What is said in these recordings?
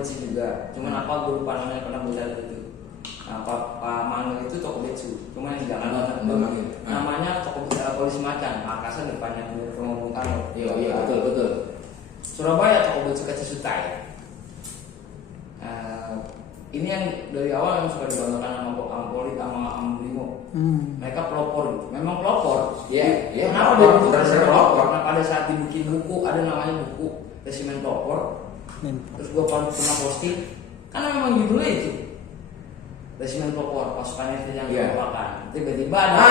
Betsu juga. Cuman apa gue lupa namanya, pernah baca itu. Nah, Pak Mangil itu toko Betsu. Cuman yang jangan namanya toko polisi macan. Makassar depannya rumah Bung Karno. Iya betul. Surabaya toko Betsu Kecil Sutai. Ini yang dari awal yang suka dibanggakan sama Polri sama Brimo. Mereka pelopor gitu. Memang pelopor. Iya. Kenapa dia bentuk resimen pelopor? Karena pada saat dibikin buku, ada namanya buku resimen pelopor. Terus gue pernah posting, karena memang judulnya itu resimen pelopor, pasukan itu yang dilupakan. Tiba-tiba ada.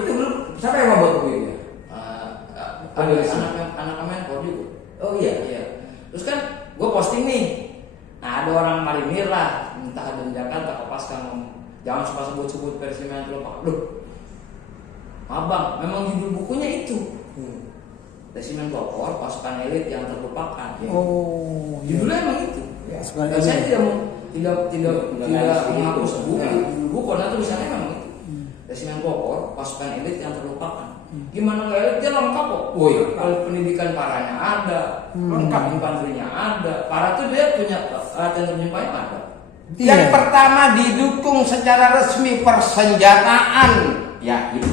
Itu dulu siapa yang membuat buku ini? Anak Menpor juga. Oh iya. Terus kan gue posting nih. Nah, ada orang marinir lah, entah ada di Jakarta, Kopaskan ngomong, jangan suka sebut-sebut versi Menpor. Loh, abang, memang judul bukunya itu. Resimen pelopor, pasukan elit yang terlupakan. Oh, judulnya emang itu. Dan saya tidak menghapus buku karena tulisannya memang itu. Resimen pelopor, pasukan elit yang terlupakan. Gimana nggak elit? Dia lengkap kok. Oh iya. Kalau pendidikan parahnya ada, lengkap infanterinya ada. Para tuh dia punya latihan terjemahan ada. Yang pertama didukung secara resmi persenjataan, ya itu.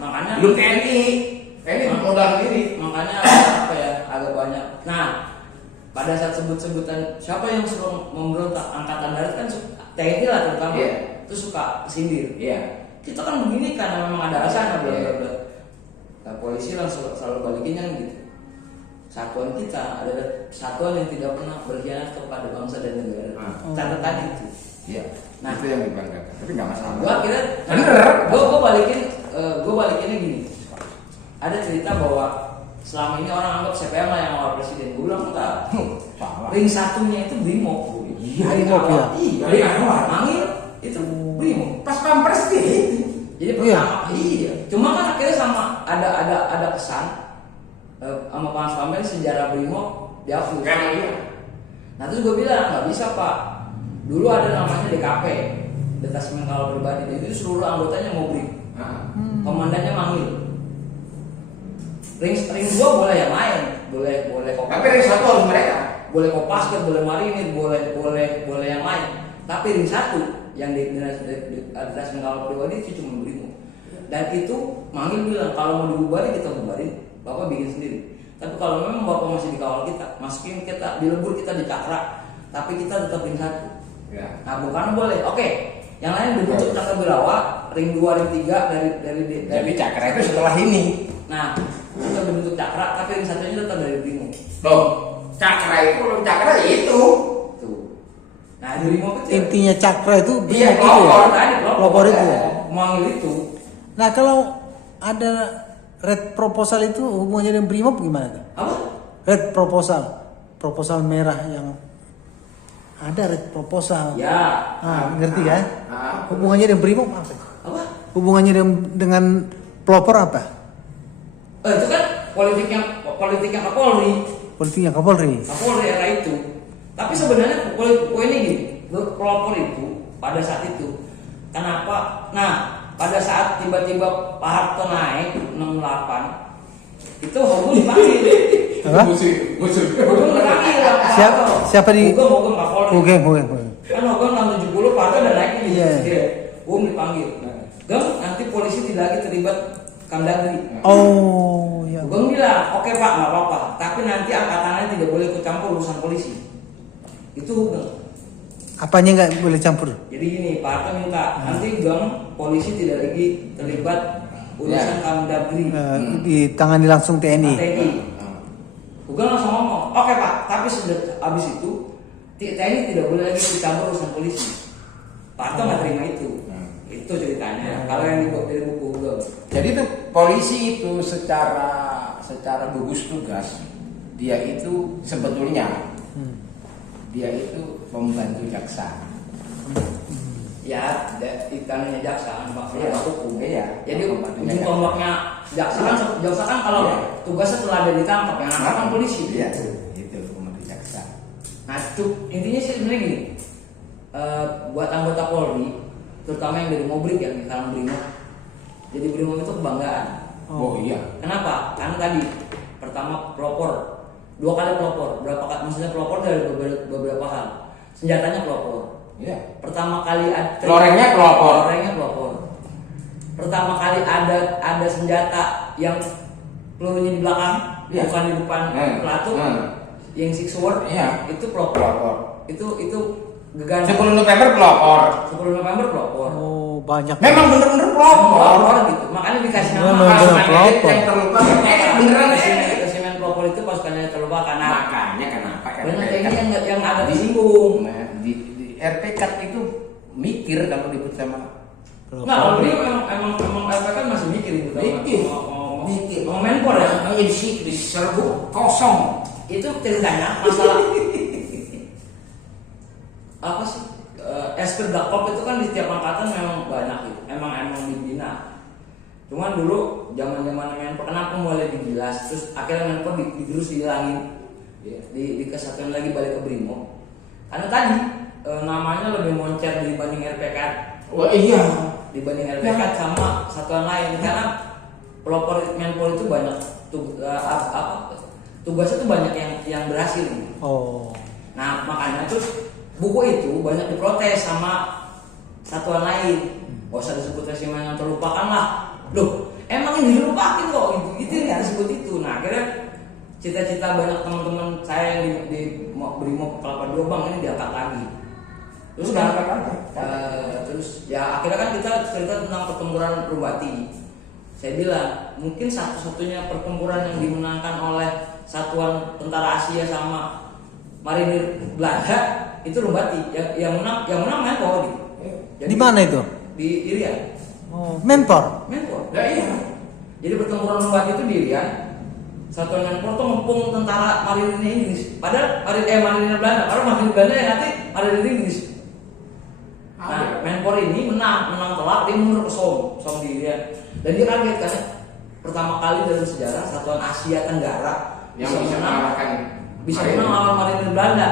Makanya belum TNI modal sendiri. Makanya apa ya, agak banyak. Nah, pada saat sebut-sebutan siapa yang suruh memberontak angkatan darat kan TNI lah terutama. Itu suka sindir. Kita kan begini karena memang ada alasan, Nah, polisi langsung selalu balikinnya gitu. Satuan kita adalah satuan yang tidak pernah berkhianat kepada bangsa dan negara. Catatan itu. Nah, itu yang dibanggakan. Tapi nggak masalah. Gua kira, gue balikinnya gini. Ada cerita bahwa selama ini orang anggap CPM lah yang awal presiden. Gue bilang enggak. Ring satunya itu Brimob. Brimob ya. Iya. Mangil itu Brimob. Pas pampres itu. Jadi pertama, cuma kan akhirnya sama ada kesan sama Pak Pamer sejarah Brimob dihapus. Nah terus gue bilang nggak bisa Pak. Dulu ada namanya DKP, Detasemen Kawal Pribadi. Jadi itu seluruh anggotanya mau beri. Komandannya Mangil. Ring 2 boleh yang lain, boleh tapi ring 1 harus mereka. Boleh Kopasket, boleh Marinir, boleh yang lain. Tapi ring 1 yang di Detasemen Kawal Pribadi itu cuma Brimob. Dan itu Mangil bilang kalau mau dibubarin kita bubarin, Bapak bikin sendiri. Tapi kalau memang Bapak masih dikawal kita, masukin kita di lembur, kita di Cakra, tapi kita tetap ring 1. Nah bukan boleh. Oke. Yang lain dibentuk Cakra Birawa, ring 2, ring 3 dari Jadi Cakra itu setelah ini. Nah, kita bentuk Cakra, tapi ring 1-nya tetap dari Brimob. Cakra itu itu. Tuh. Nah, di Brimob itu intinya Cakra itu Iya, pelopor itu ya. Mangil itu. Nah, kalau ada red proposal itu hubungannya dengan Brimob gimana tuh? Apa? Red proposal merah yang ada red proposal. Ya. Ngerti ya? Hubungannya dengan Brimob apa? Apa? Hubungannya dengan pelopor apa? Itu kan politiknya Kapolri. Politiknya Kapolri. Kapolri era itu. Tapi sebenarnya poinnya gini, pelopor itu pada saat itu kenapa? Nah, pada saat tiba-tiba Pak Harto naik 68 itu Hugeng dipanggil. Apa? Hugeng dipanggil. Siapa di? Hugeng Kapolri. Hugeng. Kan Hugeng tahun 70 Pak Harto udah naik nih. Hugeng dipanggil. Geng, nanti polisi tidak lagi terlibat Kamdagri. Oh, ya. Hugeng bilang, oke Pak, nggak apa-apa. Tapi nanti angkatannya tidak boleh ikut campur urusan polisi. Itu Hugeng. Apanya nggak boleh campur? Jadi gini, Pak Harto minta nanti Geng polisi tidak lagi terlibat urusan Kamdagri. Ditangani langsung TNI. Hugeng langsung ngomong, oke Pak, tapi sudah habis itu TNI tidak boleh lagi dicampur urusan polisi. Pak Harto nggak terima itu. Itu ceritanya. Kalau yang dari buku Hugeng. Jadi itu polisi itu secara gugus tugas dia itu sebetulnya dia itu pembantu jaksa. Ya, ikannya jaksa, Pak. Hukum. Iya. Jadi ujung tombaknya jaksa kan kalau tugasnya setelah ada ditangkap yang angkat polisi. Iya, itu pembantu jaksa. Nah, intinya sih sebenarnya gini. Buat anggota Polri, terutama yang dari Mobrik yang di kalangan Brimob. Jadi Brimob itu kebanggaan. Oh iya. Kenapa? Karena tadi pertama pelopor, 2 kali pelopor. Berapa kali? Maksudnya pelopor dari beberapa hal. Senjatanya pelopor. Iya. Pertama kali ada Lorengnya pelopor. Lorengnya pelopor. Pertama kali ada senjata yang pelurunya di belakang, Iya. bukan di depan pelatuk. Yang six word Iya. itu pelopor. Pelopor. Itu gegan. 10 November pelopor. 10 November pelopor. Oh, banyak. Memang bener-bener pelopor. Pelopor gitu. Makanya dikasih nama. Memang bener pelopor. Yang terlupa. Beneran Resimen pelopor itu pasukannya terlupa karena Makanya kenapa? banyak TNI yang agak disinggung. Nah, di RPK itu mikir kalau disebut sama Nah, kalau dia emang RPK kan masih mikir gitu. mikir. Mau Menpor ya? Diserbu kosong. Itu ceritanya masalah apa sih? Esprit Dakop itu kan di setiap angkatan memang banyak gitu. Emang dibina. Cuman dulu zaman-zaman Menpor kenapa mulai digilas, terus akhirnya Menpor terus dihilangin. Di kesatuan lagi balik ke Brimob. Karena tadi namanya lebih moncer dibanding RPK. Wah iya. Dibanding RPK sama satuan lain karena pelopor Menpor itu banyak tugasnya tuh banyak yang berhasil. Oh. Nah makanya terus buku itu banyak diprotes sama satuan lain. Gak usah disebut resimen yang terlupakan lah. Loh emang ini dilupakin kok itu yang disebut itu. Nah akhirnya cita-cita banyak teman-teman saya yang di Brimob Kelapa Dua Bang ini diangkat lagi. Terus terus ya akhirnya kan kita cerita tentang pertempuran Rumbati. Saya bilang mungkin satu-satunya pertempuran yang dimenangkan oleh satuan tentara Asia sama marinir Belanda itu Rumbati. Yang menang Menpor gitu. Di mana itu? Di Irian. Oh, Menpor. Nah, iya. Jadi pertempuran Rumbati itu di Irian. Satuan Menpor tuh ngepung tentara marinir Inggris. Padahal marinir Belanda. Karena marinir Belanda yang nanti marinir Inggris. Nah, Menpor ini menang telak, dia mundur ke Som di Irian. Dan dia kaget karena pertama kali dalam sejarah satuan Asia Tenggara Yang bisa mengalahkan menang lawan marinir Belanda.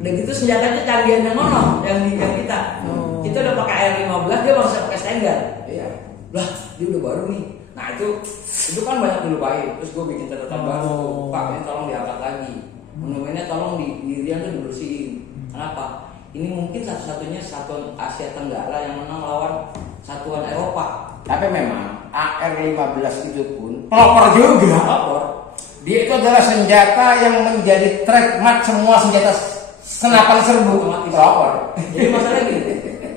Dan gitu senjatanya canggihan yang mana yang kita. Oh. Kita udah pakai AR-15, dia masih pakai Stengar. Iya. Lah, dia udah baru nih. Nah itu kan banyak dilupain. Terus gue bikin catatan baru, Pak ini tolong diangkat lagi. Monumennya tolong di Irian tuh dibersihin. Kenapa? Ini mungkin satu-satunya satuan Asia Tenggara yang menang lawan satuan Eropa. Tapi memang AR-15 itu pun pelopor juga. Pelopor. Dia itu adalah senjata yang menjadi trademark semua senjata senapan serbu. Otomatis. Pelopor. Jadi masalahnya gini,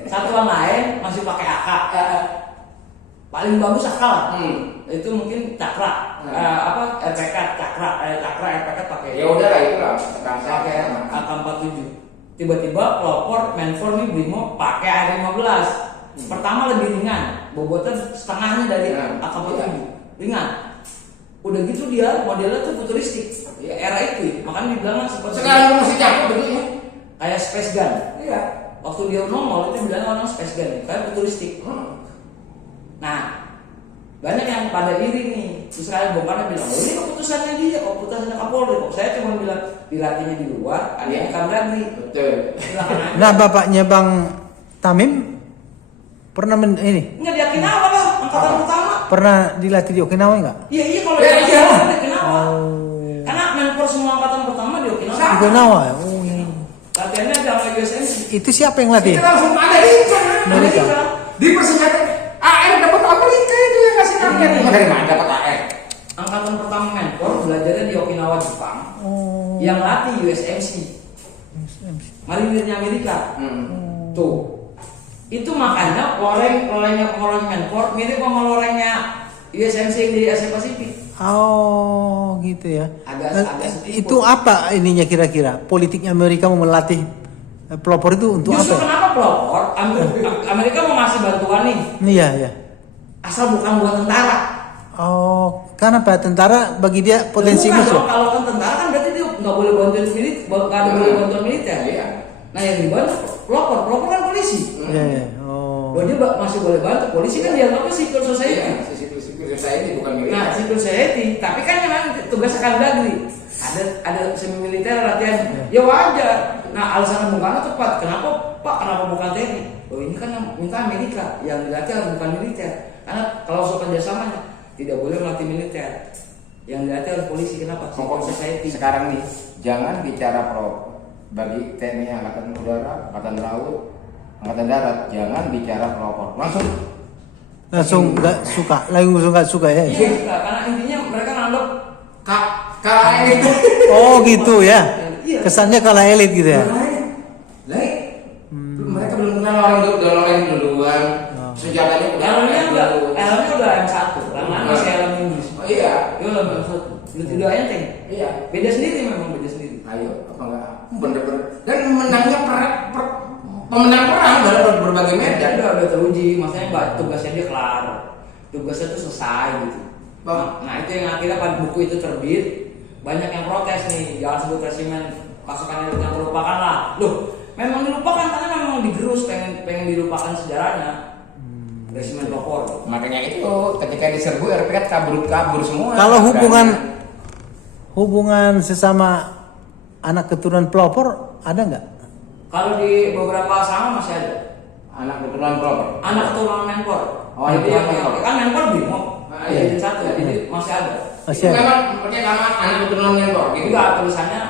satuan lain masih pakai AK. Paling bagus AK lah. Itu mungkin Cakra. RPK Cakra RPK pakai. Ya udahlah itu lah. Pakai AK-47. Tiba-tiba pelopor Menpor nih Brimob pakai AR-15. Pertama lebih ringan, bobotnya setengahnya dari AK-47. Ringan. Udah gitu dia modelnya tuh futuristik. Ya, era itu ya. Makanya dibilang seperti Sekarang masih cakep bentuknya. kayak space gun. Iya. Waktu dia nongol itu bilang orang space gun, kayak futuristik. Nah, banyak yang pada iri nih. Terus kalian bongkarnya bilang, oh ini keputusannya dia, keputusannya Kapolri. Kok saya cuma bilang dilatihnya di luar, ada yang Kamdagri. Betul. Silakan aja. Nah, bapaknya Bang Tamim pernah ini? Nggak di Okinawa lah, angkatan pertama. Pernah dilatih di Okinawa enggak? Iya kalau Ya, di iya. Okinawa. Karena Menpor semua angkatan pertama di Okinawa. Di Okinawa ya? Oh, iya. Latihannya sama USMC. Itu siapa yang latih? Itu langsung Amerika. Amerika. Di persenjataan AR dapat Amerika itu yang ngasih kabar. Dari mana dapat AR? Angkatan pertama Menpor belajarnya di Okinawa Jepang. Oh. Yang latih USMC. Marinirnya Amerika. Tuh. Itu makanya lorengnya Menpor mirip sama lorengnya USMC di Asia Pasifik. Oh, gitu ya. Agak sedikit. Itu apa ininya kira-kira? Politiknya Amerika mau melatih pelopor itu untuk Justru apa? kenapa pelopor? Amerika mau ngasih bantuan nih, Iya, iya. asal bukan buat tentara. Oh, karena apa? Tentara bagi dia potensi Bukan musuh. dong, kalau kan tentara kan berarti dia nggak boleh bantuan militer, nggak ada boleh bantuan militer. Iya. Nah yang dibantu pelopor kan polisi. Iya, iya. Oh. Loh, dia masih boleh bantu, polisi kan dianggapnya civil society. Iya, sipil society bukan militer. Nah civil society, tapi kan memang tugas Kamdagri. Ada semi militer latihan, ya wajar. Nah alasan Bung Karno tepat, kenapa bukan TNI? Oh ini kan yang minta Amerika, yang dilatih harus bukan militer. Karena kalau soal kerjasamanya tidak boleh melatih militer. Yang dilatih harus polisi, kenapa? Pokok Society. sekarang nih, jangan bicara pro bagi TNI Angkatan Udara, Angkatan Laut, Angkatan Darat, jangan bicara pelopor. Langsung nggak suka ya. Iya, karena intinya mereka nganggap Kalah itu. Oh gitu ya. Iya. Kesannya kalah elit gitu ya. Mereka belum kenal orang duluan. Senjatanya helmnya udah M1, karena masih helm Inggris. Oh iya. Itu helm M1. Udah enteng. Iya. Beda sendiri memang, beda sendiri. Ayo, apa enggak? Bener-bener. Dan menangnya pemenang perang dalam berbagai medan. Udah teruji, maksudnya tugasnya dia kelar. Tugasnya tuh selesai gitu. Nah itu yang akhirnya pada buku itu terbit, banyak yang protes nih, jangan sebut resimen pasukan elit yang terlupakan lah. Loh, memang dilupakan karena memang digerus, pengen dilupakan sejarahnya. Resimen pelopor. Makanya itu ketika diserbu RPK kabur semua. Kalau hubungan sesama anak keturunan pelopor ada nggak? Kalau di beberapa sama masih ada. Anak keturunan pelopor. Anak keturunan Menpor. Oh, anak keturunan Menpor. Kan Menpor bingung. Iya. Jadi satu, jadi masih ada. Masih ada. Memang pakai nama anak keturunan Menpor gitu. Enggak, tulisannya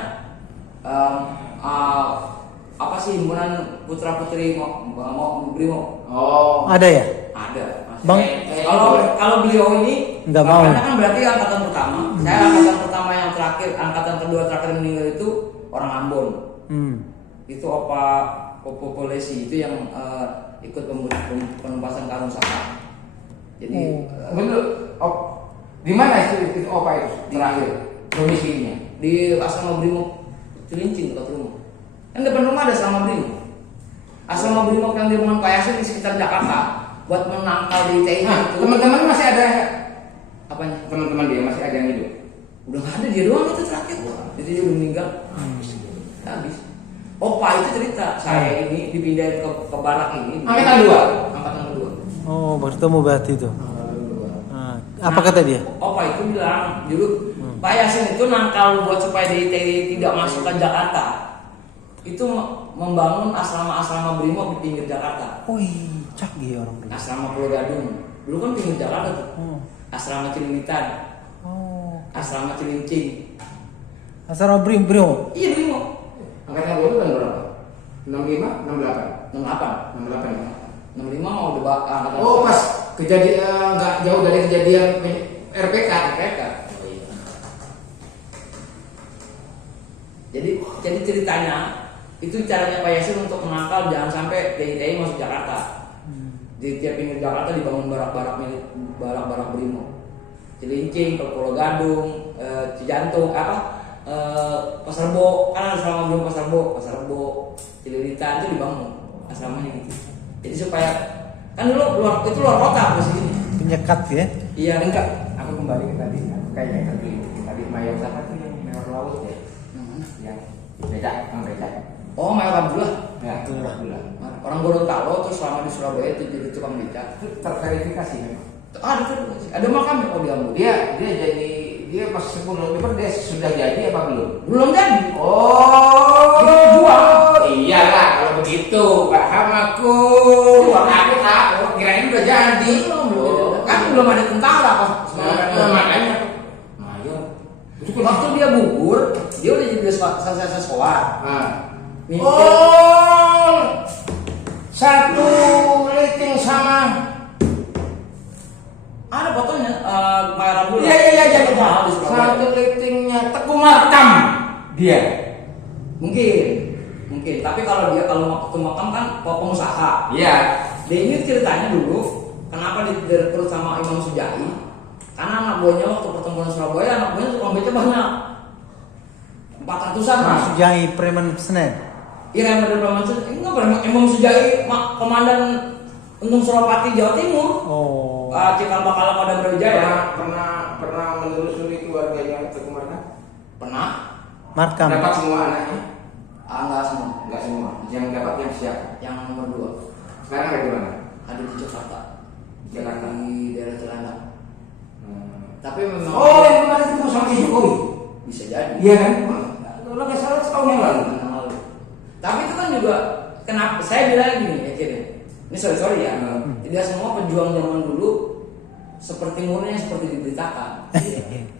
apa sih, himpunan putra putri mau Brimo. Oh. Ada ya? Ada. Bang, Kalau beliau ini nggak mau. bapaknya kan berarti angkatan pertama. Saya angkatan pertama yang terakhir, angkatan kedua terakhir meninggal itu orang Ambon. Itu populasi itu yang ikut penumpasan Karung Saka. Jadi betul. Di mana itu Opa itu terakhir domisilinya? di asrama Brimob Cilincing dekat rumah. Kan depan rumah ada asrama Brimob. Asrama Brimob yang di rumah Pak Yasin di sekitar Jakarta buat menangkal di TNI itu. Teman-teman masih ada Apanya? teman-teman dia masih ada yang hidup. Udah nggak ada, dia doang itu terakhir. Jadi dia udah meninggal. Habis. Opa itu cerita, saya ini dipindahin ke barak ini. Angkatan 2. Angkatan kedua. Oh, bertemu berarti itu. Apa kata dia? Opa itu bilang dulu Pak Yasin itu nangkal buat supaya DITI tidak masuk ke Jakarta. Itu membangun asrama-asrama Brimob di pinggir Jakarta. Wih, canggih orang dulu. Asrama Pulau Gadung. Dulu kan pinggir Jakarta tuh. Asrama Cililitan. Asrama Cilincing. Asrama Brimo. Iya Brimob. Angkatan 2 itu kan berapa? 65, 68. 68. 65 mau debat angkatan. Oh, pas kejadian nggak jauh dari kejadian RPK. Jadi ceritanya itu caranya Pak Yasin untuk menangkal jangan sampai DITI masuk Jakarta. Di tiap pinggir Jakarta dibangun barak-barak milik barak-barak Brimob. Cilincing, Pulau Gadung, Cijantung, Pasar Rebo, kan ada asrama Brimob Pasar Rebo, Cililitan itu dibangun asramanya gitu. Jadi supaya kan dulu luar kota posisi. Penyekat ya. Iya. Enggak, aku kembali ke tadi. Kayaknya tadi Mayor siapa tuh yang Mayor Laut ya? Yang beda. Oh, Mayor Abdullah. Ya, Abdullah. Orang Gorontalo terus selama di Surabaya itu jadi tukang beca. Itu terverifikasi memang. Ada makamnya kok di Ambon. Dia pas 10 November dia sudah jadi apa belum? Belum jadi. Oh, Dia jual. Iyalah kalau begitu, paham aku. Aku tahu, kirain udah jadi. Kan belum ada tentara pas. Makanya. Mayor. Waktu dia gugur, dia udah jadi selesai sekolah. Oh, satu rating sama. Ada fotonya, Mayor Abdullah. Iya. Mahal di Surabaya. Satu ratingnya Teguh Martam dia. Mungkin. Tapi kalau waktu makam kan pengusaha. Iya. Dia ini ceritanya dulu kenapa direkrut sama Imam Sujai? Karena anak buahnya waktu pertemuan Surabaya, anak buahnya tukang beca banyak. 400-an. Sujai Preman Senen. Iya, yang Preman Senen. Enggak, Imam Sujai komandan Untung Suropati Jawa Timur. Oh. Cikal bakal Kodam Brawijaya. Pernah menelusuri keluarganya Teguh Martam? Pernah? Markam. Dapat semua anaknya? Enggak semua. Yang dapat yang siapa? Yang nomor 2. Sekarang ada di mana? Ada di Jakarta. Jakarta. Di daerah Cilandak. Tapi memang. Oh, yang kemarin itu sama si Jokowi. Bisa jadi. Iya kan? Kalau nggak salah setahun yang lalu. Tapi itu kan juga kenapa saya bilang gini ya, Kira. Ini sorry ya. Tidak semua pejuang zaman dulu seperti murni seperti diberitakan.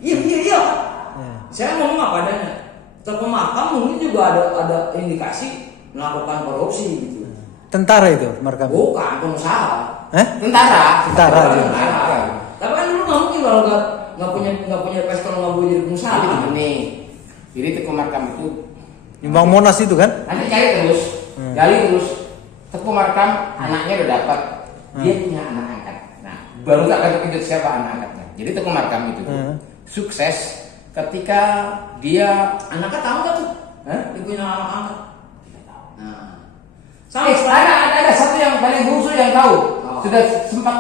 Iya. Saya ngomong apa adanya. Toko makam mungkin juga ada indikasi melakukan korupsi gitu. Tentara itu markam. Bukan pengusaha. Tentara. Tentara. Tapi kan dulu nggak mungkin kalau nggak punya pistol nggak boleh jadi pengusaha. Jadi toko markam itu Di Bang Monas itu kan? nanti cari terus, gali terus. Toko markam anaknya udah dapat, dia punya anak angkat. Nah, baru tak akan terkejut siapa anak angkatnya. Jadi toko markam itu sukses ketika dia Anaknya tahu nggak tuh? Dia punya anak angkat. Nah, ada satu yang paling bungsu yang tahu. Sudah sempat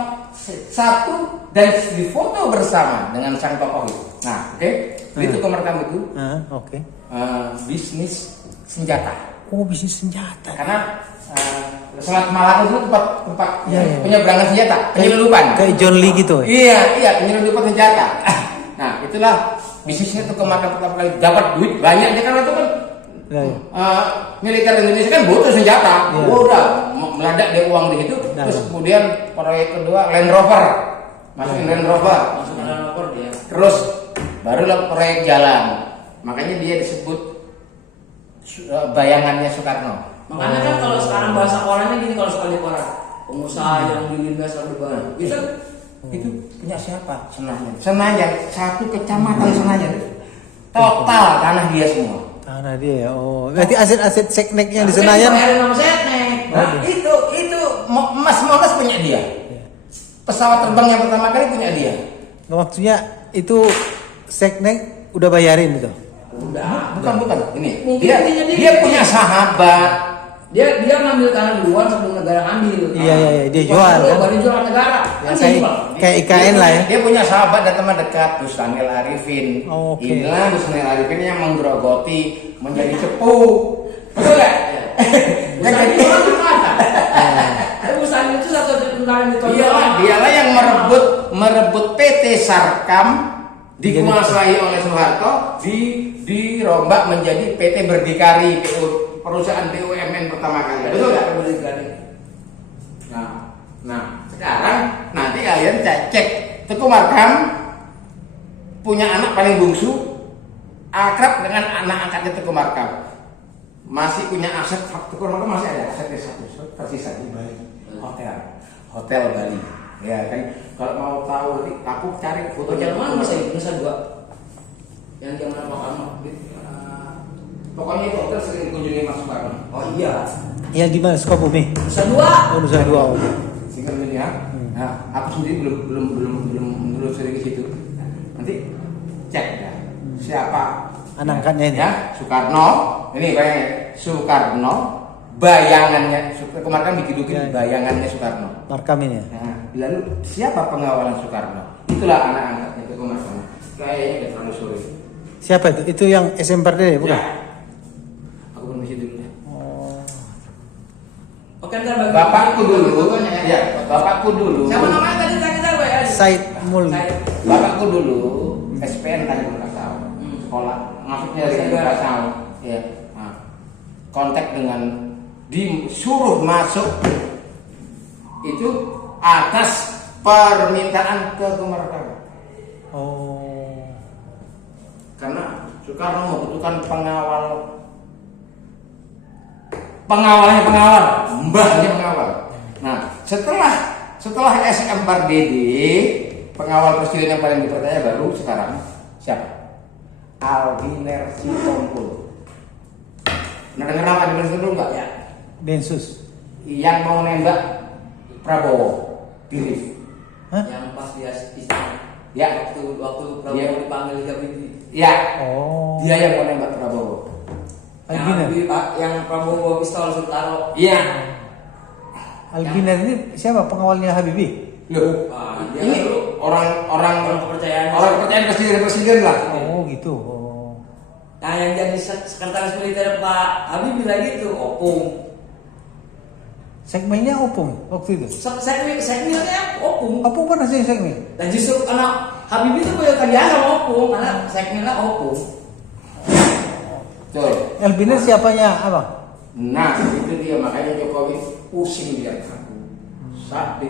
satu dan difoto bersama dengan sang tokoh itu. Nah, oke. Jadi toko markam itu Oke. bisnis senjata. Oh, bisnis senjata. Karena Selat Malaka itu tempat Iya. penyeberangan senjata, penyelundupan. Kayak John Lee gitu. Iya, penyelundupan senjata. Nah, itulah bisnisnya toko markam pertama kali dapat duit banyak dia karena itu kan militer Indonesia kan butuh senjata. Iya. Udah meledak dia uang di situ. Terus kemudian proyek kedua Land Rover. Masukin Land Rover. dia. Terus barulah proyek jalan. Makanya dia disebut bayangannya Soekarno. Makanya kan kalau sekarang bahasa korannya gini kalau sekali koran pengusaha yang dilindas Aldebaran bisa Itu punya siapa? Senayan, satu kecamatan Senayan. Total tanah dia semua. Tanah dia ya. Oh, berarti aset-aset seknek yang di Senayan. Nama seknek. Nah, itu Mas Monas punya dia. Pesawat terbang yang pertama kali punya dia. Maksudnya itu seknek udah bayarin itu. Udah. Bukan. Ini. Mungkin Dia punya sahabat. Dia ngambil tanah duluan sebelum negara ambil. Iya, dia jual kan. Baru jual negara. Ya, Kan kayak IKN lah ya. Dia punya sahabat dan teman dekat, Daniel Arifin. Oh, oke. Inilah Daniel Arifin yang menggerogoti menjadi cepu. Betul nggak? Yang jadi Usaha itu satu tentara yang ditolak. dialah yang merebut PT Sarkam dikuasai oleh Soeharto dirombak menjadi PT Berdikari, perusahaan BUMN pertama kali. Betul nggak? Nah, sekarang nanti kalian cek Teguh Markam punya anak paling bungsu, akrab dengan anak angkatnya Teguh Markam. Masih punya aset, Teguh Markam masih ada asetnya satu tersisa di Bali, hotel Bali. Ya kan, kalau mau tahu aku cari foto Hotel mana bisa dua? Yang zaman Pak Karno. Pokoknya itu hotel sering kunjungi Mas Soekarno. Oh iya. Yang di mana? Sukabumi. Nusa Dua. Oh, Nusa Dua. Oke. Sehingga ini ya. Nah, aku sendiri belum sering ke situ. Nanti cek ya. Siapa Anak angkatnya ini. ya? Soekarno. Ini bayangin Soekarno. Bayangannya kemarin kan bikin bayangannya Soekarno. Markam ini ya. Nah, lalu siapa pengawalan Soekarno? Itulah anak angkatnya itu kemarin. Kayaknya udah terlalu sore. Siapa itu? Itu yang SMP bukan? Ya. Aku permisi dulu ya. Oh. Oke, ntar bagi. Bapakku dulu. Fotonya ya. Ya, bapakku dulu. Siapa namanya tadi kita ya? Said Mul. Bapakku dulu SPN Tanjung Kasau. Sekolah masuknya dari Tanjung Kasau. Ya. Nah, kontak dengan disuruh masuk itu atas permintaan kemerdekaan. Oh. Karena Soekarno membutuhkan pengawalnya mbahnya pengawal. Nah, setelah SM Pardede, pengawal presiden yang paling dipercaya baru sekarang siapa? Albiner Sitompul. Nah, dengar nama Albiner Sitompul nggak ya? Densus. Yang mau nembak Prabowo di lift. Hah? Yang pas dia istana. Ya. Waktu Prabowo Ya. dipanggil Habibie. Ya. Oh. Dia yang mau nembak Prabowo. Albiner. Yang Prabowo pistol suruh taruh. Iya. Albiner ini siapa pengawalnya Habibie? Loh, Dia ini dulu orang kepercayaan. presiden lah. Oh gitu. Oh. Nah, yang jadi sekretaris militer Pak Habibie lagi itu Opung. Segmennya Opung waktu itu. Seknilnya Opung. Opung pernah sih segmen? Dan justru anak Habibie itu banyak kerjaan sama Opung karena seknilnya Opung. Betul. Albiner siapanya abang? Nah, itu dia makanya Jokowi pusing dia. Saat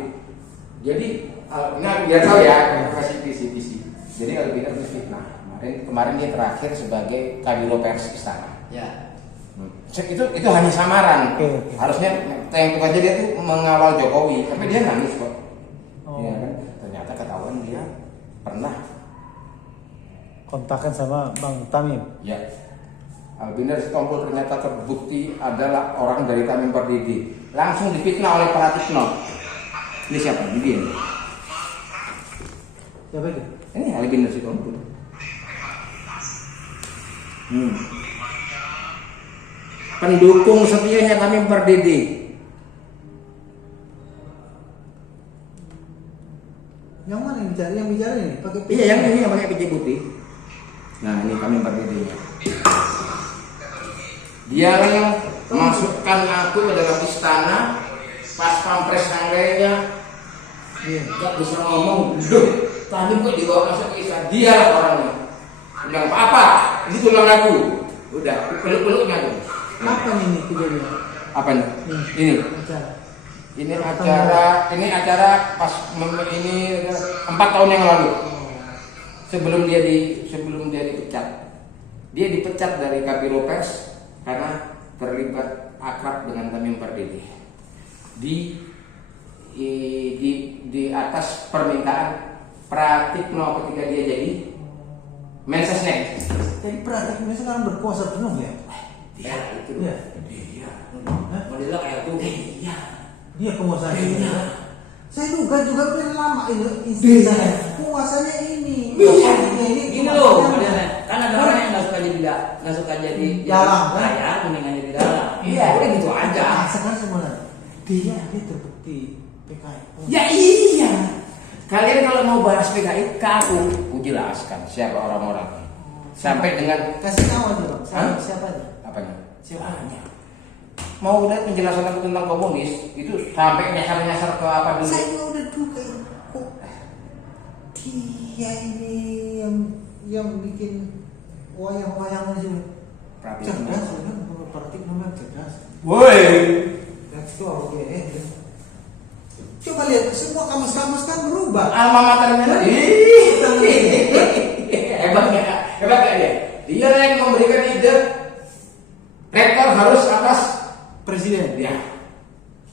Jadi nah, biar tahu ya kasih visi. Jadi Albina itu fitnah. Kemarin dia terakhir sebagai kabiro pers istana. Ya. Itu hanya samaran. Oke. Harusnya yang tugasnya dia tuh mengawal Jokowi, tapi dia nangis kok. Oh. Ya kan? Ternyata ketahuan dia pernah. Kontakkan sama Bang Tamim. Ya. Albina Sitompul ternyata terbukti adalah orang dari Tamim Pardede. Langsung difitnah oleh Pratikno. Ini siapa? Ini dia. Siapa itu? Ini Albina Sitompul. Pendukung setianya Tamim Pardede. Yang mana yang bicara? Yang bicara ini pakai Iya, yang ini yang pakai peci putih. Nah, ini Tamim Pardede. Dia yang masukkan aku ke dalam istana pas pampres yang lainnya. Iya. Gak bisa ngomong. Duh, Tamim kok dibawa masuk ke istana? Dia lah orangnya. Bilang apa? Ini tulang aku. Udah, peluk-peluknya tuh. Kapan ini kejadian? Apa nih? Ini. Acara. Ini acara pas ini 4 tahun yang lalu. Sebelum dia dipecat. Dia dipecat dari Kabiro Pers karena terlibat akrab dengan Tamim Pardede. Di atas permintaan Pratikno ketika dia jadi Mensesnek. Jadi Pratikno sekarang berkuasa penuh ya? Dia itu. Iya. Dia. Modelnya kayak tuh. Iya. Dia penguasa Iya. ini. Saya duga juga udah lama ini istilahnya. Penguasanya ini. Iya. Gini loh modelnya. Kan ada orang yang nggak suka jadi Dalang, kan? kaya, mendingan jadi dalang. Iya. Udah gitu aja. Sekarang sebenarnya dia terbukti PKI. Ya iya. Kalian kalau mau bahas PKI, ku jelaskan siapa orang-orang. Sampai dengan Kasih tahu aja Bang. Hah? Siapa aja? apanya? Siapa? Mau lihat penjelasan aku tentang komunis itu sampai nyasar-nyasar ke apa dulu? Saya juga udah duga kok dia ini yang bikin wayang-wayangan sih. Pratikno. Cerdas, kan? Pratikno memang cerdas. Woi. That's oke. Coba lihat semua kamus-kamus kan berubah. Alma maternya hebat ya dia. Dia yang memberikan ide rektor harus atas Presiden. ya.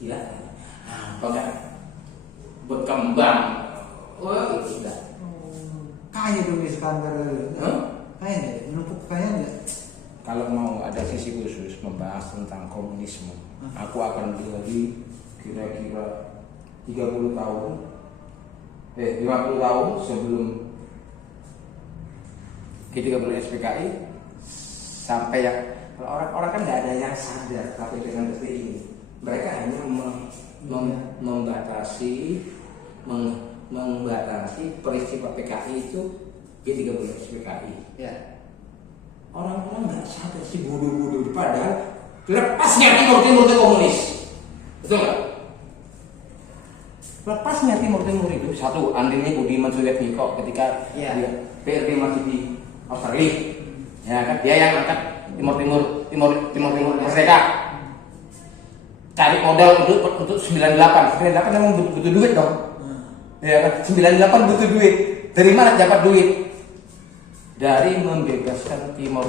Gila. Apa enggak berkembang. Wah, sudah. Kaya dong sekarang gara-gara. Hah? Kaya nggak? Menumpuk kekayaan nggak? Kalau mau ada sisi khusus membahas tentang komunisme, aku akan bagi kira-kira 30 tahun 50 tahun sebelum G30 SPKI sampai yang orang-orang kan nggak ada yang sadar tapi dengan detik ini mereka hanya membatasi peristiwa PKI itu G30 SPKI. Ya. Orang-orang nggak sadar si bodoh-bodoh padahal lepasnya Timur itu komunis, betul nggak? Lepasnya Timur itu satu Andini Budiman Suyatmiko ketika Ya. dia PRD masih di Australia, ya kan dia yang angkat Timur Merdeka, cari modal untuk 98 memang butuh duit dong, ya kan 98 butuh duit, dari mana dapat duit? Dari membebaskan Timur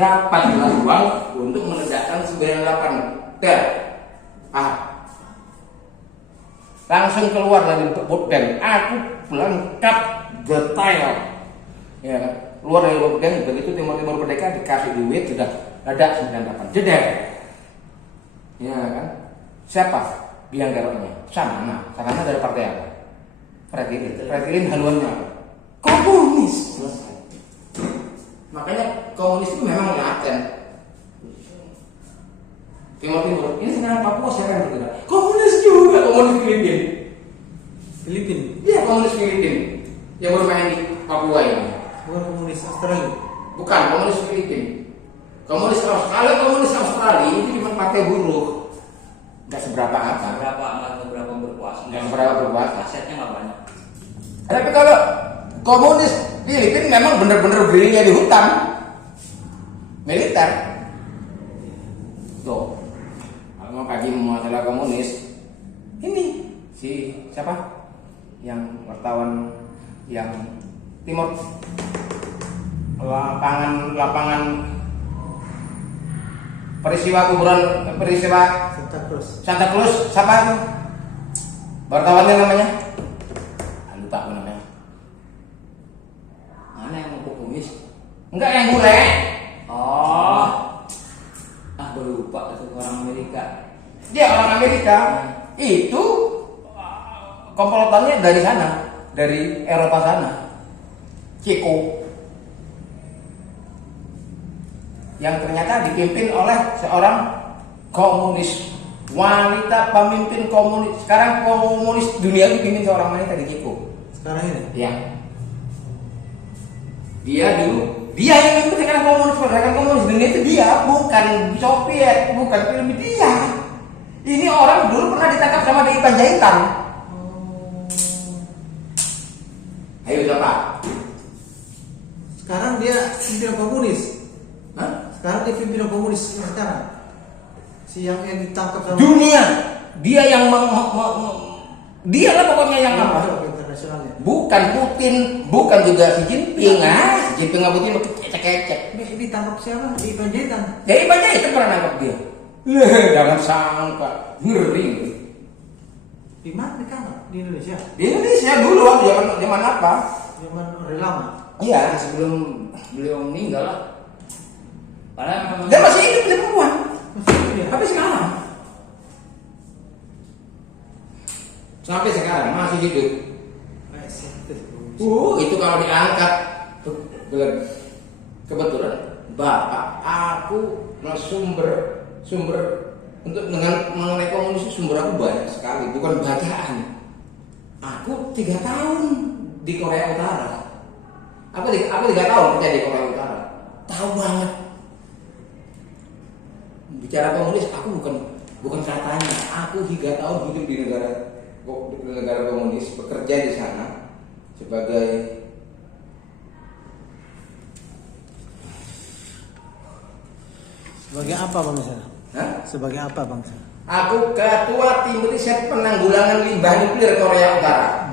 dapatlah uang untuk meledakkan 98 langsung keluar dari Botden. Aku lengkap detail, ya kan? Keluar dari Botden begitu Timur Merdeka dikasih duit sudah ledak 98 jeder, ya kan? Siapa biang geroknya? Sanana dari partai apa? Pratilin haluannya apa? Komunis. Makanya komunis itu memang laten. Timur ini sekarang Papua siapa yang bergerak? Komunis juga, komunis Filipina. Iya, komunis Filipina yang bermain di Papua ini. Bukan komunis Australia. Bukan, komunis Filipina. Komunis Australia itu cuma partai buruh. Gak seberapa apa. Beberapa berkuasa. Yang seberapa berkuasa. Asetnya nggak banyak. Tapi kalau komunis Filipina memang benar-benar gerilya di hutan militer. Tuh, kalau mau kaji masalah komunis, ini si siapa? yang wartawan yang timur lapangan peristiwa Santa Cruz siapa itu wartawannya namanya lupa aku namanya Mana yang mau kumis? enggak yang bule Oh, gue lupa itu orang Amerika. dia orang Amerika itu komplotannya dari sana dari Eropa sana Ceko yang ternyata dipimpin oleh seorang komunis wanita pemimpin komunis sekarang komunis dunia dipimpin seorang wanita di Ceko Sekarang ini. ya dia yang memimpin sekarang pergerakan komunis dunia itu dia bukan Soviet bukan film dia ini orang dulu pernah ditangkap sama DI Panjaitan ayo siapa Sekarang dia pimpinan komunis. Hah? Sekarang dia pimpinan komunis sekarang. Si yang ditangkap sama Dunia dia yang dia lah pokoknya yang apa internasionalnya. bukan Putin bukan juga Xi Jinping si Jinping nggak Putin kecek-kecek Ini ditangkap siapa? Di Panjaitan. jadi banyak itu pernah nangkap dia jangan sangka ngeri Di mana ditangkap? Di Indonesia. di Indonesia dulu waktu zaman apa Zaman Orde Lama. iya Sebelum beliau meninggal lah. Padahal memang dia masih hidup dia perempuan Masih ya? tapi sekarang sampai sekarang masih hidup itu kalau diangkat kebetulan bapak aku sumber untuk mengenai komunis sumber aku banyak sekali bukan bacaan aku 3 tahun di Korea Utara aku 3 tahun kerja di Korea Utara tahu banget bicara komunis aku bukan katanya aku 3 tahun hidup di negara komunis bekerja di sana sebagai Sebagai apa bangsa? Hah? Sebagai apa bangsa? aku ketua tim riset penanggulangan limbah nuklir Korea Utara